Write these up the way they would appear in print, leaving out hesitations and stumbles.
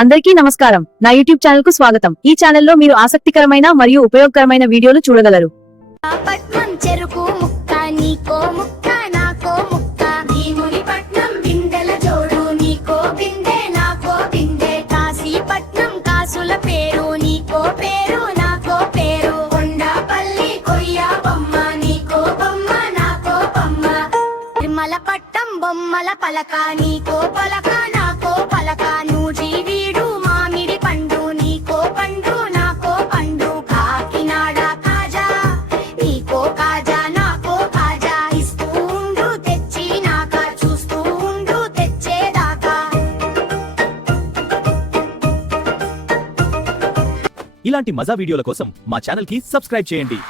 అందరికీ నమస్కారం. నా యూట్యూబ్ ఛానల్ కు స్వాగతం. ఈ ఛానల్లో మీరు ఆసక్తికరమైన మరియు ఉపయోగకరమైన వీడియోలు చూడగలరు. పట్నం చెరుకు ముక్క నీకో ముక్క నాకో ముక్క భీమునిపట్నం బిందెల జోడు నీకో బిందె నాకో బిందె కాశీపట్నం కాసుల పేరు నీకో పేరు నాకో పేరు కొండాపల్లి కొయ్య బొమ్మ నీకో బొమ్మ నాకో బొమ్మ తిరుమలపట్నం బొమ్మల పలక నీకో పలక నాకో పలక నూజివీడు మామిడి పండు నీకో పండు నాకో పండు కాకినాడ కాజా నీకో కాజా నాకో కాజా ఇస్తూ ఉండు తెచ్చినాక చూస్తూ ఉండు తెచ్చేదాకా. ఇలాంటి మజా వీడియోల కోసం మా ఛానల్ కి సబ్స్క్రైబ్ చేయండి.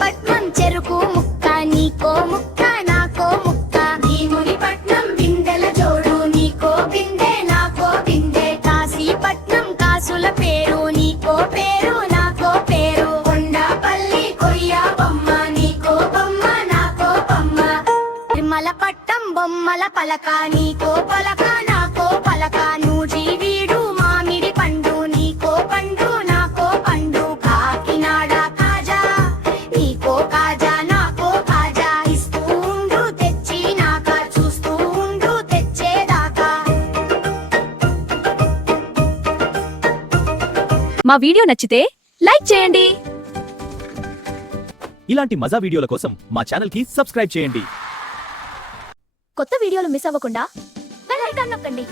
పట్నం చెరుకు ముక్క నీకో ముక్క నాకో ముక్క భీమునిపట్నం బిందెల జోడు నీకో బిందె నాకో బిందె కాశీపట్నం కాసుల పేరు నీకో పేరు నాకో పేరు కొండాపల్లి కొయ్య బొమ్మ నీకో బొమ్మ నాకో బొమ్మ తిరుమలపట్నం బొమ్మల పలక నీకో పలక నాకో పలక నూజివీడు మామిడి పండు నీకో పండు నాకో పండు కాకినాడ కాజా నీకో కాజా నాకో కాజా ఇస్తూ ఉండు తెచ్చినాక చూస్తూ ఉండు తెచ్చేదాకా. మా వీడియో నచ్చితే లైక్ చేయండి. ఇలాంటి మజా వీడియోల కోసం మా ఛానల్ కి సబ్స్క్రైబ్ చేయండి. కొత్త వీడియోలు మిస్ అవ్వకుండా బెల్ ఐకాన్ నొక్కండి.